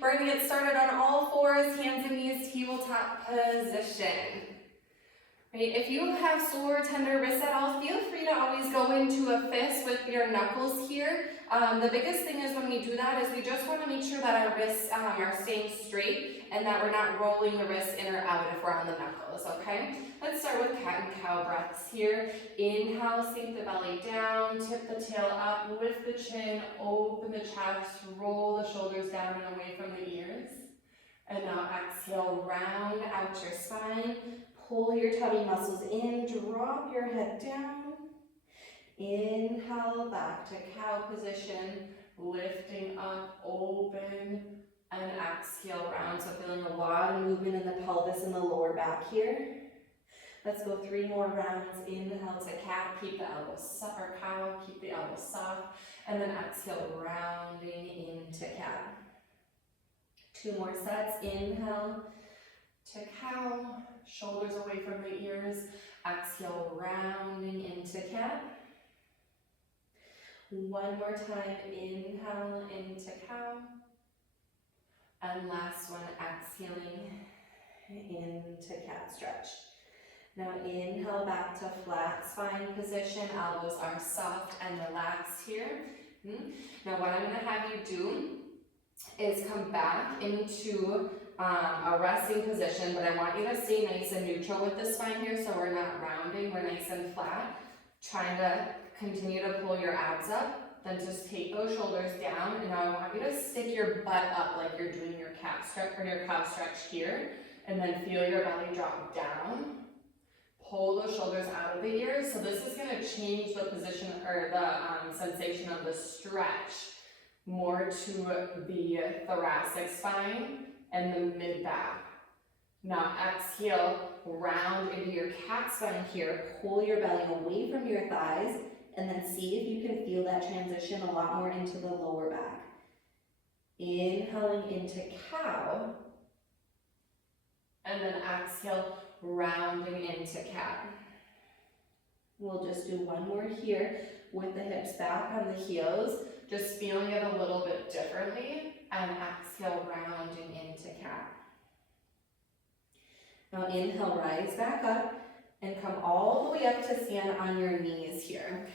We're gonna get started on all fours, hands and knees, tabletop position. Right, if you have sore, tender wrists at all, feel free to always go into a fist with your knuckles here. The biggest thing is when we do that is we just want to make sure that our wrists are staying straight and that we're not rolling the wrists in or out if we're on the knuckles, okay? Let's start with cat and cow breaths here. Inhale, sink the belly down, tip the tail up, lift the chin, open the chest, roll the shoulders down and away from the ears. And now exhale, round out your spine. Pull your tummy muscles in, drop your head down. Inhale, back to cow position, lifting up, open, and exhale, round. So feeling a lot of movement in the pelvis and the lower back here. Let's go 3 more rounds. Inhale to cat, keep the elbows soft, or cow, keep the elbows soft, and then exhale, rounding into cat. 2 more sets. Inhale to cow, shoulders away from the ears. Exhale, rounding into cat. 1 more time. Inhale into cow. And last one, exhaling into cat stretch. Now inhale back to flat spine position. Elbows are soft and relaxed here. Now what I'm going to have you do is come back into a resting position, but I want you to stay nice and neutral with the spine here, so we're not rounding, we're nice and flat. Trying to continue to pull your abs up, then just take those shoulders down, and now I want you to stick your butt up like you're doing your calf stretch or your calf stretch here, and then feel your belly drop down. Pull those shoulders out of the ears. So this is going to change the position or the sensation of the stretch more to the thoracic spine and the mid-back. Now exhale, round into your cat spine here. Pull your belly away from your thighs and then see if you can feel that transition a lot more into the lower back. Inhaling into cow. And then exhale, rounding into cat. We'll just do 1 more here with the hips back on the heels, just feeling it a little bit differently, and exhale, rounding into cat. Now inhale, rise back up and come all the way up to stand on your knees here.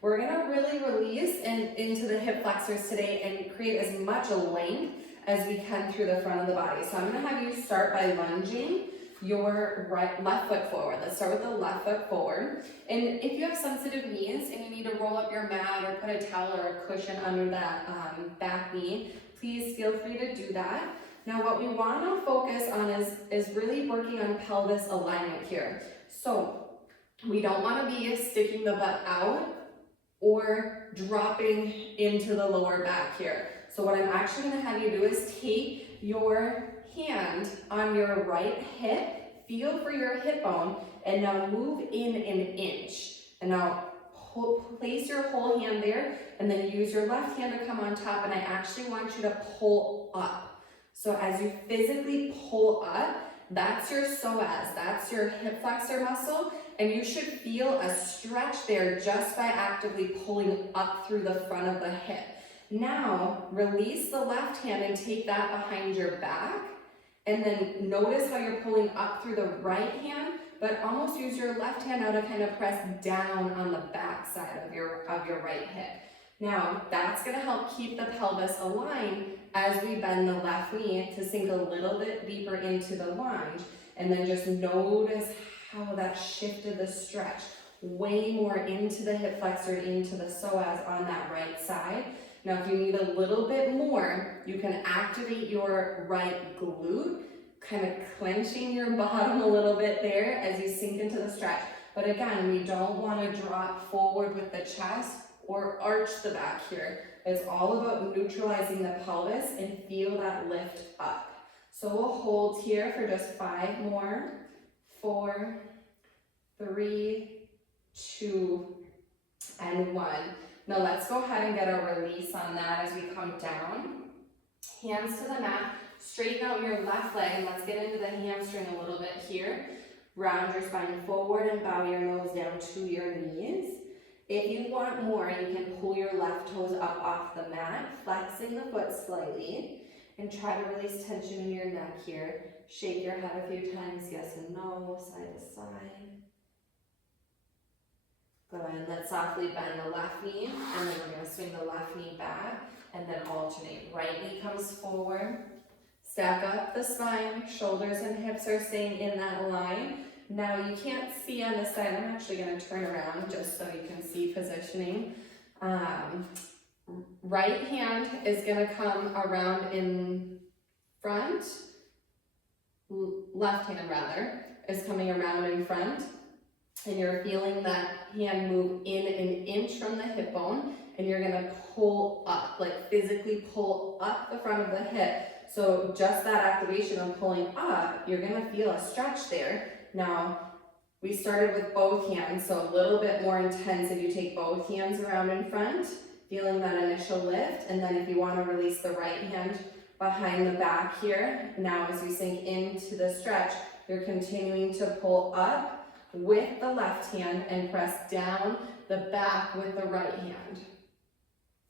We're gonna really release into the hip flexors today and create as much length as we can through the front of the body. So I'm gonna have you start by lunging your left foot forward. Let's start with the left foot forward. And if you have sensitive knees and you need to roll up your mat or put a towel or a cushion under that back knee, please feel free to do that. Now what we want to focus on is really working on pelvis alignment here. So we don't want to be sticking the butt out or dropping into the lower back here. So what I'm actually going to have you do is take your hand on your right hip, feel for your hip bone, and now move in an inch. And now place your whole hand there, and then use your left hand to come on top, and I actually want you to pull up. So as you physically pull up, that's your psoas, that's your hip flexor muscle, and you should feel a stretch there just by actively pulling up through the front of the hip. Now, release the left hand and take that behind your back, and then notice how you're pulling up through the right hand, but almost use your left hand now to kind of press down on the back side of your right hip. Now, that's going to help keep the pelvis aligned as we bend the left knee to sink a little bit deeper into the lunge, and then just notice how that shifted the stretch way more into the hip flexor, into the psoas on that right side. Now, if you need a little bit more, you can activate your right glute, kind of clenching your bottom a little bit there as you sink into the stretch. But again, we don't want to drop forward with the chest or arch the back here. It's all about neutralizing the pelvis and feel that lift up. So we'll hold here for just 5 more. 4, 3, 2, and 1. Now let's go ahead and get a release on that as we come down. Hands to the mat, straighten out your left leg, and let's get into the hamstring a little bit here. Round your spine forward and bow your nose down to your knees. If you want more, you can pull your left toes up off the mat, flexing the foot slightly. And try to release tension in your neck here. Shake your head a few times, yes and no, side to side. Good, let's softly bend the left knee, and then we're gonna swing the left knee back, and then alternate. Right knee comes forward, stack up the spine, shoulders and hips are staying in that line. Now you can't see on this side, I'm actually gonna turn around just so you can see positioning. Right hand is gonna come around in front, left hand rather, is coming around in front, and you're feeling that hand move in an inch from the hip bone, and you're gonna pull up, like physically pull up the front of the hip. So just that activation of pulling up, you're gonna feel a stretch there. Now, we started with both hands, so a little bit more intense if you take both hands around in front, feeling that initial lift, and then if you wanna release the right hand behind the back here, now as you sink into the stretch, you're continuing to pull up with the left hand and press down the back with the right hand.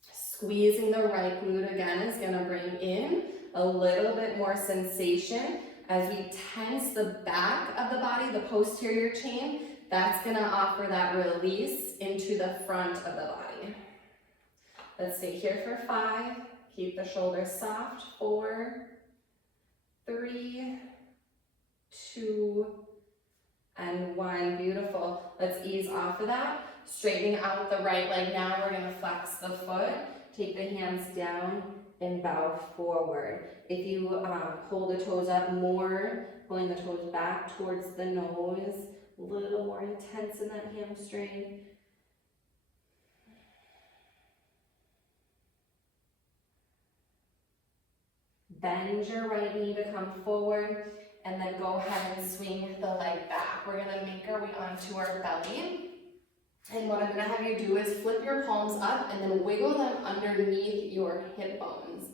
Squeezing the right glute again is gonna bring in a little bit more sensation as we tense the back of the body, the posterior chain. That's gonna offer that release into the front of the body. Let's stay here for 5. Keep the shoulders soft. 4, 3, 2, and 1. Beautiful. Let's ease off of that. Straightening out the right leg now. We're gonna flex the foot. Take the hands down and bow forward. If you pull the toes up more, pulling the toes back towards the nose, a little more intense in that hamstring. Bend your right knee to come forward, and then go ahead and swing the leg back. We're gonna make our way onto our belly. And what I'm gonna have you do is flip your palms up and then wiggle them underneath your hip bones.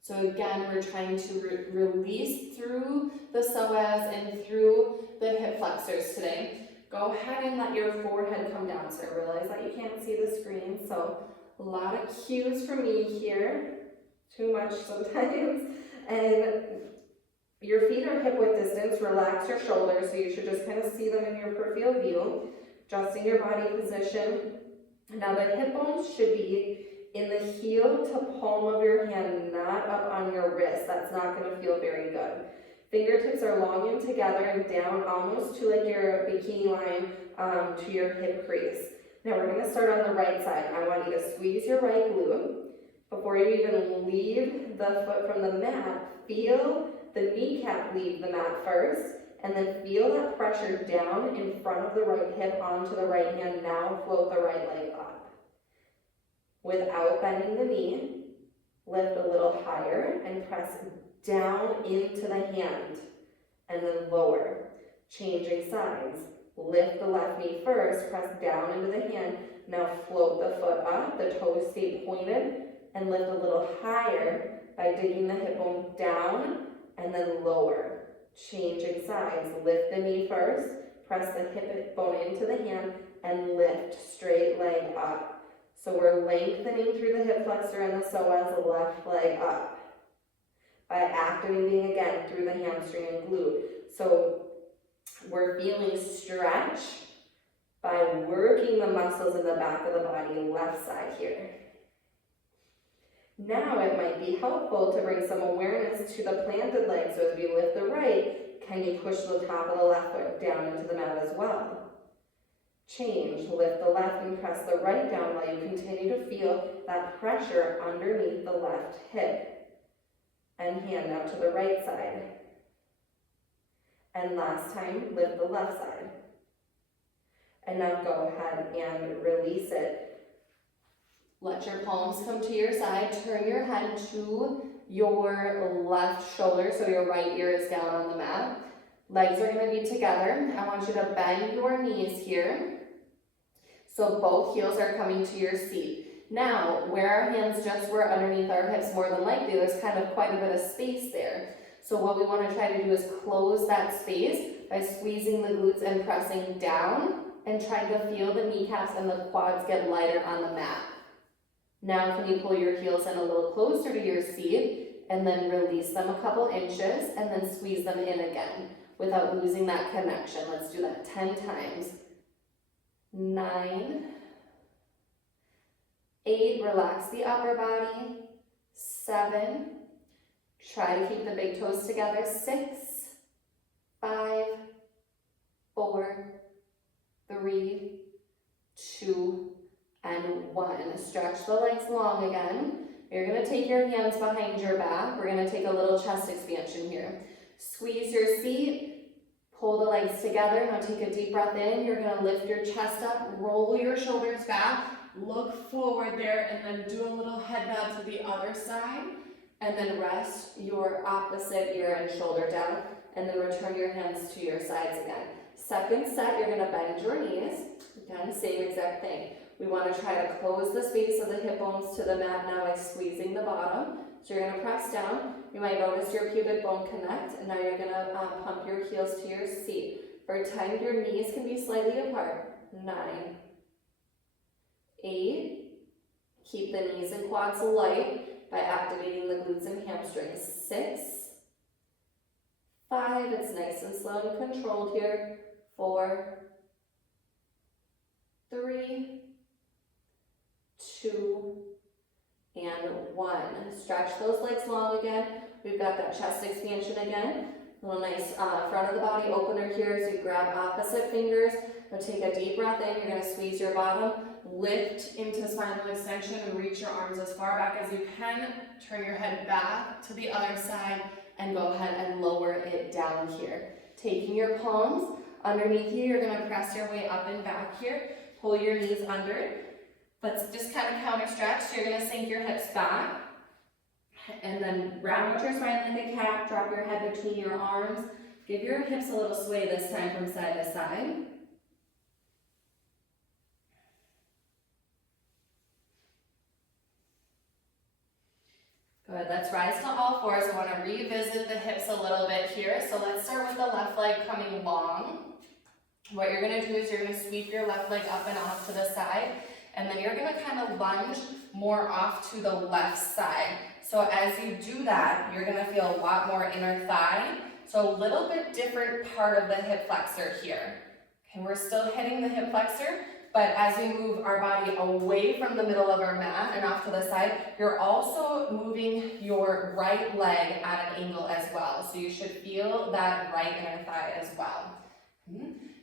So again, we're trying to release through the psoas and through the hip flexors today. Go ahead and let your forehead come down. So I realize that you can't see the screen, so a lot of cues for me here. Too much sometimes. And your feet are hip width distance. Relax your shoulders, so you should just kind of see them in your peripheral view. Adjusting your body position. Now the hip bones should be in the heel to palm of your hand, not up on your wrist. That's not going to feel very good. Fingertips are long and together and down almost to like your bikini line to your hip crease. Now we're going to start on the right side. I want you to squeeze your right glute. Before you even leave the foot from the mat, feel the kneecap leave the mat first, and then feel that pressure down in front of the right hip onto the right hand. Now float the right leg up. Without bending the knee, lift a little higher and press down into the hand, and then lower. Changing sides. Lift the left knee first, press down into the hand. Now float the foot up, the toes stay pointed, and lift a little higher by digging the hip bone down and then lower. Changing sides. Lift the knee first, press the hip bone into the hand, and lift straight leg up. So we're lengthening through the hip flexor and the psoas, the left leg up by activating again through the hamstring and glute. So we're feeling stretch by working the muscles in the back of the body, left side here. Now it might be helpful to bring some awareness to the planted leg. So as we lift the right, can you push the top of the left foot down into the mat as well? Change, lift the left and press the right down while you continue to feel that pressure underneath the left hip. And hand out to the right side. And last time, lift the left side. And now go ahead and release it. Let your palms come to your side. Turn your head to your left shoulder, so your right ear is down on the mat. Legs are going to be together. I want you to bend your knees here. So both heels are coming to your seat. Now, where our hands just were underneath our hips, more than likely, there's kind of quite a bit of space there. So what we want to try to do is close that space by squeezing the glutes and pressing down and trying to feel the kneecaps and the quads get lighter on the mat. Now can you pull your heels in a little closer to your seat and then release them a couple inches, and then squeeze them in again without losing that connection. Let's do that 10 times. 9, 8, relax the upper body. 7, try to keep the big toes together. 6, 5, 4, 3, 2, and 1. Stretch the legs long again. You're going to take your hands behind your back. We're going to take a little chest expansion here. Squeeze your seat, pull the legs together. Now take a deep breath in. You're going to lift your chest up, roll your shoulders back, look forward there, and then do a little head nod to the other side, and then rest your opposite ear and shoulder down, and then return your hands to your sides again. Second set, you're going to bend your knees. Again, same exact thing. We want to try to close the space of the hip bones to the mat now by squeezing the bottom. So you're going to press down. You might notice your pubic bone connect, and now you're going to pump your heels to your seat. For 10, your knees can be slightly apart. 9, 8, keep the knees and quads light by activating the glutes and hamstrings. 6, 5, it's nice and slow and controlled here. 4, 3, 2, and 1. Stretch those legs long again. We've got that chest expansion again. A little nice front of the body opener here as you grab opposite fingers. Now take a deep breath in. You're going to squeeze your bottom, lift into spinal extension, and reach your arms as far back as you can. Turn your head back to the other side and go ahead and lower it down here. Taking your palms underneath you, you're going to press your way up and back here. Pull your knees under. Let's just kind of counter stretch. So you're going to sink your hips back and then round out your spine like a cat. Drop your head between your arms. Give your hips a little sway this time from side to side. Good. Let's rise to all fours. I want to revisit the hips a little bit here. So let's start with the left leg coming long. What you're going to do is you're going to sweep your left leg up and off to the side. And then you're going to kind of lunge more off to the left side. So as you do that, you're going to feel a lot more inner thigh. So a little bit different part of the hip flexor here. Okay, we're still hitting the hip flexor, but as we move our body away from the middle of our mat and off to the side, you're also moving your right leg at an angle as well. So you should feel that right inner thigh as well.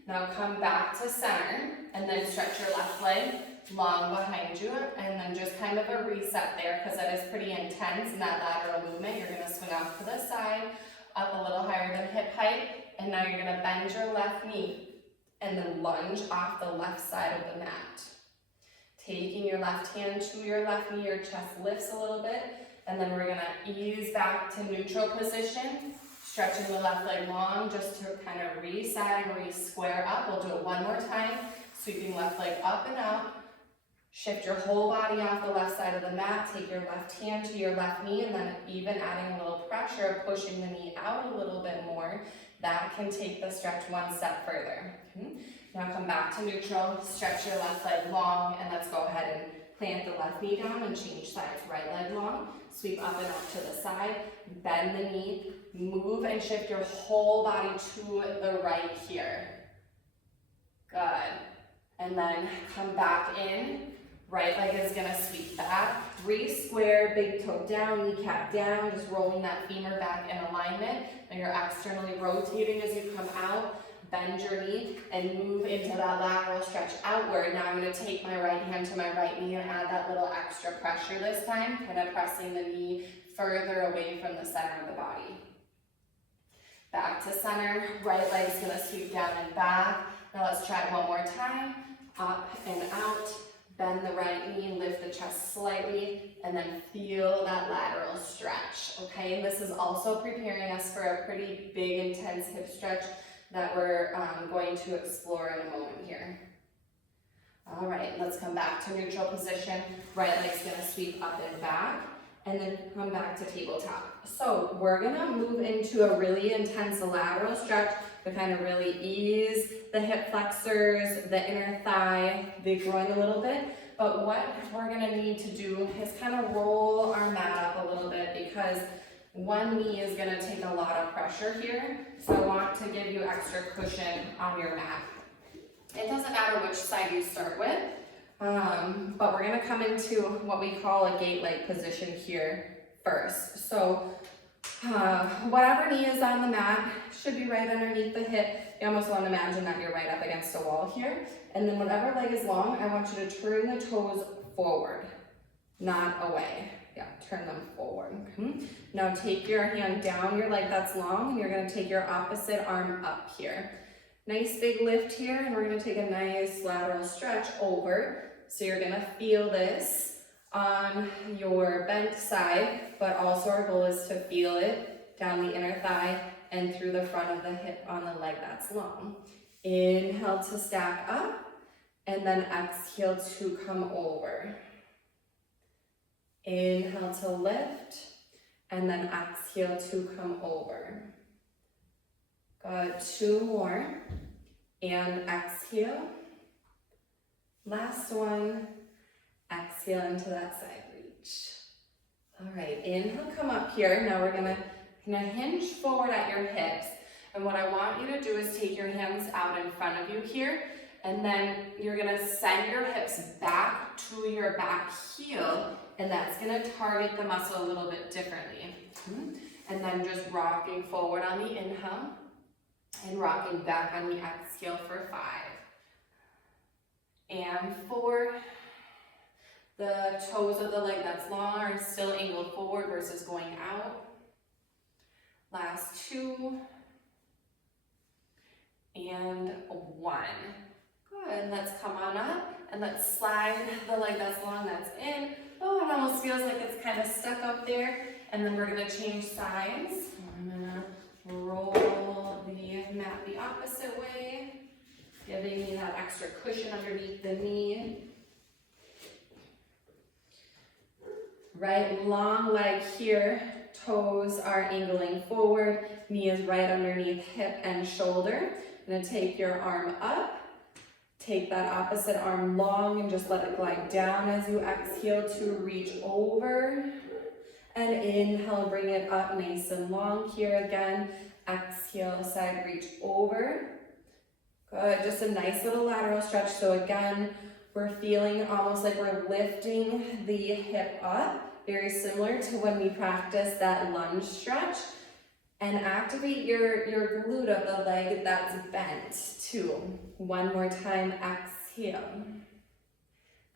Now come back to center and then stretch your left leg long behind you, and then just kind of a reset there because that is pretty intense in that lateral movement. You're going to swing off to the side, up a little higher than hip height, and now you're going to bend your left knee and then lunge off the left side of the mat. Taking your left hand to your left knee, your chest lifts a little bit, and then we're going to ease back to neutral position, stretching the left leg long just to kind of reset and re-square up. We'll do it one more time, sweeping left leg up and out. Shift your whole body off the left side of the mat. Take your left hand to your left knee, and then even adding a little pressure, pushing the knee out a little bit more. That can take the stretch one step further. Now come back to neutral, stretch your left leg long, and let's go ahead and plant the left knee down and change sides. Right leg long, sweep up and up to the side, bend the knee, move and shift your whole body to the right here. Good. And then come back in. Right leg is going to sweep back, re-square, big toe down, kneecap down, just rolling that femur back in alignment. And you're externally rotating as you come out. Bend your knee and move into that lateral stretch outward. Now I'm going to take my right hand to my right knee and add that little extra pressure this time, kind of pressing the knee further away from the center of the body. Back to center, right leg's going to sweep down and back. Now let's try it one more time. Up and out. Bend the right knee, lift the chest slightly, and then feel that lateral stretch, okay? And this is also preparing us for a pretty big, intense hip stretch that we're going to explore in a moment here. All right, let's come back to neutral position. Right leg's gonna sweep up and back, and then come back to tabletop. So we're gonna move into a really intense lateral stretch to kind of really ease the hip flexors, the inner thigh, the groin a little bit. But what we're gonna need to do is kind of roll our mat up a little bit, because one knee is gonna take a lot of pressure here, so I want to give you extra cushion on your mat. It doesn't matter which side you start with, but we're gonna come into what we call a gate leg position here first. So whatever knee is on the mat should be right underneath the hip. You almost want to imagine that you're right up against a wall here. And then whatever leg is long, I want you to turn the toes forward, not away. Yeah, turn them forward. Now take your hand down your leg that's long, and you're going to take your opposite arm up here. Nice big lift here, and we're going to take a nice lateral stretch over. So you're going to feel this on your bent side, but also our goal is to feel it down the inner thigh and through the front of the hip on the leg that's long. Inhale to stack up, and then exhale to come over. Inhale to lift, and then exhale to come over. Good, 2 more, and exhale. Last one, exhale into that side reach. All right, inhale, come up here. Now we're gonna hinge forward at your hips. And what I want you to do is take your hands out in front of you here, and then you're gonna send your hips back to your back heel, and that's gonna target the muscle a little bit differently. And then just rocking forward on the inhale, and rocking back on the exhale for 5. And 4. The toes of the leg that's long are still angled forward versus going out. Last 2. And 1. Good, let's come on up and let's slide the leg that's long that's in. Oh, it almost feels like it's kind of stuck up there. And then we're gonna change sides. I'm gonna roll the mat the opposite way, giving you that extra cushion underneath the knee. Right, long leg here, toes are angling forward, knee is right underneath hip and shoulder. I'm gonna take your arm up, take that opposite arm long and just let it glide down as you exhale to reach over. And inhale, bring it up nice and long here again. Exhale, side reach over. Good, just a nice little lateral stretch. So again, we're feeling almost like we're lifting the hip up, very similar to when we practice that lunge stretch. And activate your glute of the leg that's bent too. 1 more time, exhale.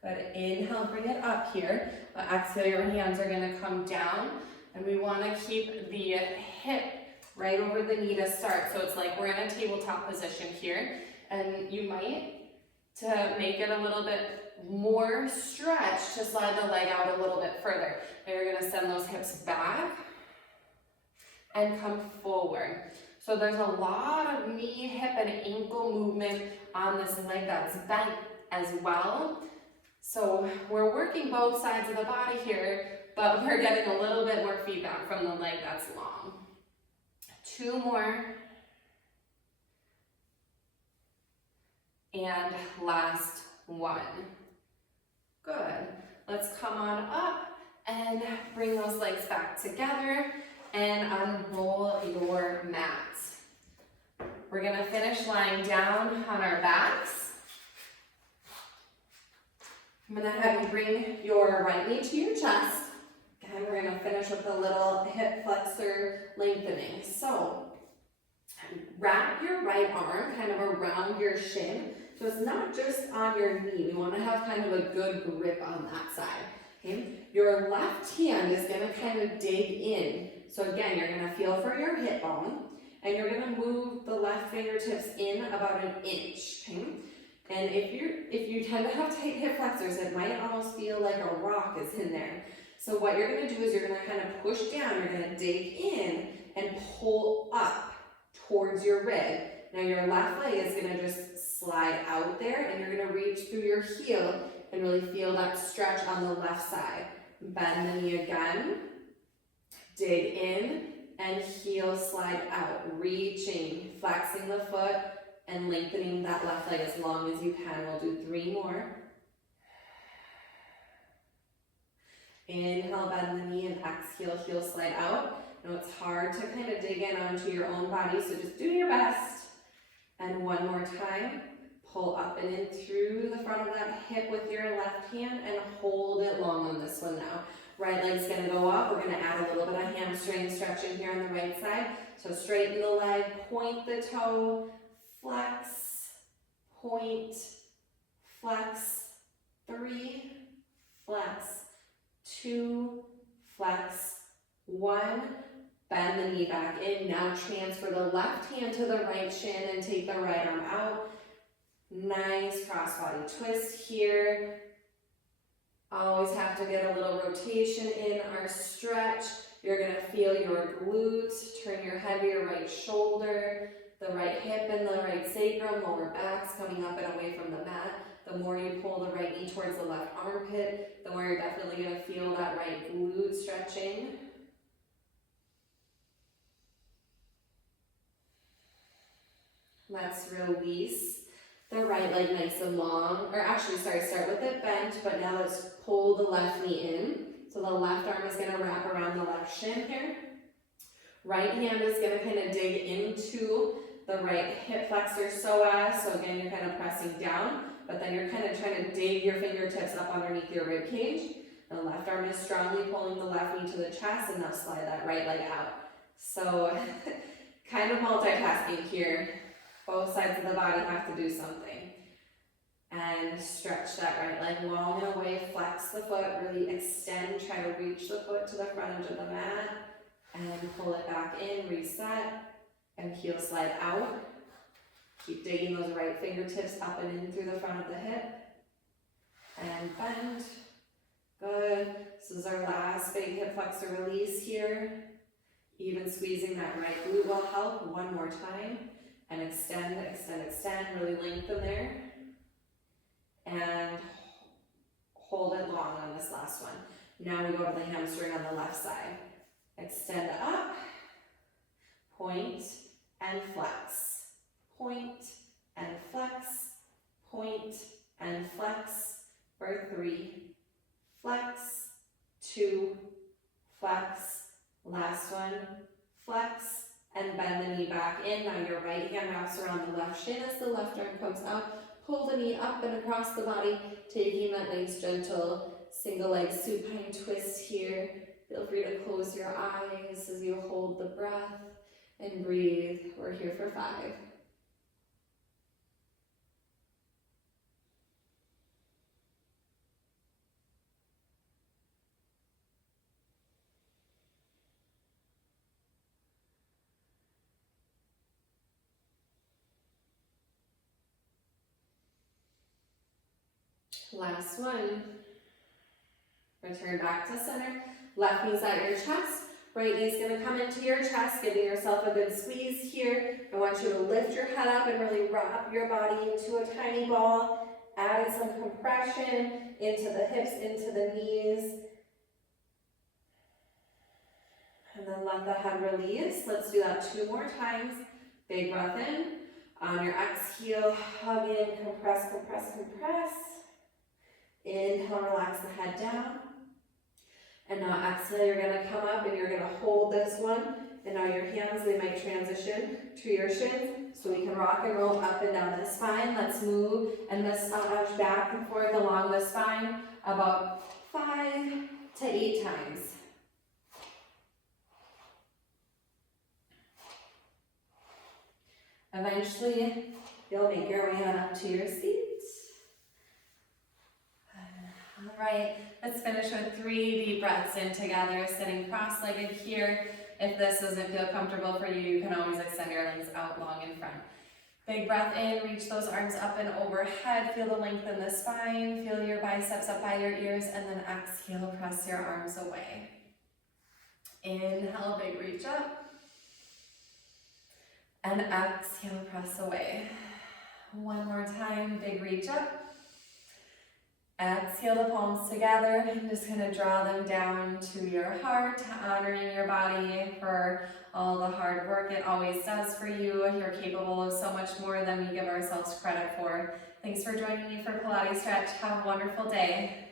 Good, inhale, bring it up here. Exhale, your hands are gonna come down, and we wanna keep the hip right over the knee to start. So it's like we're in a tabletop position here, and you might, to make it a little bit more stretch, to slide the leg out a little bit further. Now you're gonna send those hips back and come forward. So there's a lot of knee, hip, and ankle movement on this leg that's bent as well. So we're working both sides of the body here, but we're getting a little bit more feedback from the leg that's long. 2 more. And last 1. Good. Let's come on up and bring those legs back together and unroll your mats. We're gonna finish lying down on our backs. I'm gonna have you bring your right knee to your chest. Again, we're gonna finish with a little hip flexor lengthening. So, wrap your right arm kind of around your shin. So it's not just on your knee. We wanna have kind of a good grip on that side. Okay? Your left hand is gonna kind of dig in. So again, you're gonna feel for your hip bone, and you're gonna move the left fingertips in about 1 inch. Okay? And if you tend to have tight hip flexors, it might almost feel like a rock is in there. So what you're gonna do is you're gonna kind of push down, you're gonna dig in and pull up towards your rib. Now your left leg is gonna just slide out there, and you're gonna reach through your heel and really feel that stretch on the left side. Bend the knee again, dig in, and heel slide out, reaching, flexing the foot, and lengthening that left leg as long as you can. We'll do 3 more. Inhale, bend the knee, and exhale, heel slide out. I know it's hard to kind of dig in onto your own body, so just do your best. And one more time, pull up and in through the front of that hip with your left hand and hold it long on this one now. Right leg's gonna go up. We're gonna add a little bit of hamstring stretching here on the right side. So straighten the leg, point the toe, flex, point, flex, 3, flex, 2, flex, 1, bend the knee back in. Now transfer the left hand to the right shin and take the right arm out. Nice cross-body twist here. Always have to get a little rotation in our stretch. You're gonna feel your glutes, turn your head to your right shoulder, the right hip and the right sacrum, lower back's coming up and away from the mat. The more you pull the right knee towards the left armpit, the more you're definitely gonna feel that right glute stretching. Let's release the right leg nice and long, or actually, sorry, start with it bent, but now let's pull the left knee in. So the left arm is gonna wrap around the left shin here. Right hand is gonna kind of dig into the right hip flexor psoas. So again, you're kind of pressing down, but then you're kind of trying to dig your fingertips up underneath your rib cage. The left arm is strongly pulling the left knee to the chest, and now slide that right leg out. So kind of multitasking here. Both sides of the body have to do something. And stretch that right leg long and away, flex the foot, really extend, try to reach the foot to the front edge of the mat, and pull it back in, reset, and heel slide out. Keep digging those right fingertips up and in through the front of the hip, and bend. Good. This is our last big hip flexor release here. Even squeezing that right glute will help. One more time. And extend, extend, extend, really lengthen there. And hold it long on this last one. Now we go to the hamstring on the left side. Extend up, point, and flex. Point, and flex, point, and flex for 3. Flex, 2, flex, last one, flex, and bend the knee back in. Now your right hand wraps around the left shin as the left arm comes out. Pull the knee up and across the body, taking that nice gentle single leg supine twist here. Feel free to close your eyes as you hold the breath and breathe. We're here for 5. Last one. Return back to center. Left knee's at your chest. Right knee's gonna come into your chest, giving yourself a good squeeze here. I want you to lift your head up and really wrap your body into a tiny ball. Adding some compression into the hips, into the knees. And then let the head release. Let's do that 2 more times. Big breath in. On your exhale, hug in, compress, compress, compress. Inhale, relax the head down. And now exhale, you're gonna come up and you're gonna hold this one. And now your hands, they might transition to your shins. So we can rock and roll up and down the spine. Let's move and massage back and forth along the spine about 5 to 8 times. Eventually, you'll make your way on up to your seat. All right, let's finish with 3 deep breaths in together, sitting cross-legged here. If this doesn't feel comfortable for you, you can always extend your legs out long in front. Big breath in, reach those arms up and overhead. Feel the length in the spine. Feel your biceps up by your ears, and then exhale, press your arms away. Inhale, big reach up. And exhale, press away. One more time, big reach up. Exhale the palms together and just kind of draw them down to your heart, honoring your body for all the hard work it always does for you. You're capable of so much more than we give ourselves credit for. Thanks for joining me for Pilates Stretch. Have a wonderful day.